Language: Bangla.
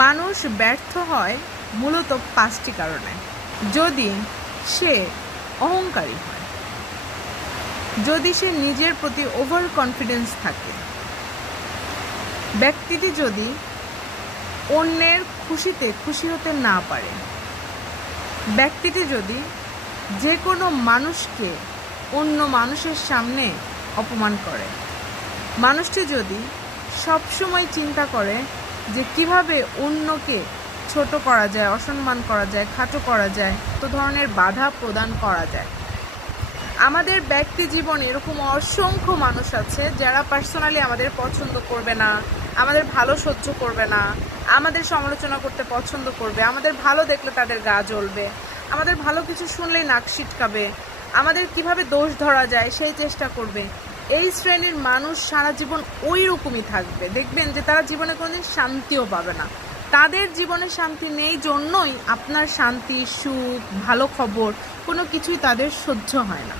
মানুষ ব্যর্থ হয় মূলত 5টি কারণে। যদি সে অহংকারী হয়, যদি সে নিজের প্রতি ওভার কনফিডেন্স থাকে, ব্যক্তিটি যদি অন্যের খুশিতে খুশি হতে না পারে, ব্যক্তিটি যদি যে কোনো মানুষকে অন্য মানুষের সামনে অপমান করে, মানুষটি যদি সবসময় চিন্তা করে যে কিভাবে অন্যকে ছোট করা যায়, অসম্মান করা যায়, খাটো করা যায়, কত ধরনের বাধা প্রদান করা যায়। আমাদের ব্যক্তি জীবনে এরকম অসংখ্য মানুষ আছে যারা পার্সোনালি আমাদের পছন্দ করবে না, আমাদের ভালো সহ্য করবে না, আমাদের সমালোচনা করতে পছন্দ করবে, আমাদের ভালো দেখলে তাদের গা জ্বলবে, আমাদের ভালো কিছু শুনলেই নাক সিটকাবে, আমাদের কিভাবে দোষ ধরা যায় সেই চেষ্টা করবে। এই শ্রেণীর মানুষ সারা জীবন ওই রকমই থাকবে। দেখবেন যে তারা জীবনে কোনোদিন শান্তিও পাবে না। তাদের জীবনে শান্তি নেই জন্যই আপনার শান্তি, সুখ, ভালো খবর কোনো কিছুই তাদের সহ্য হয় না।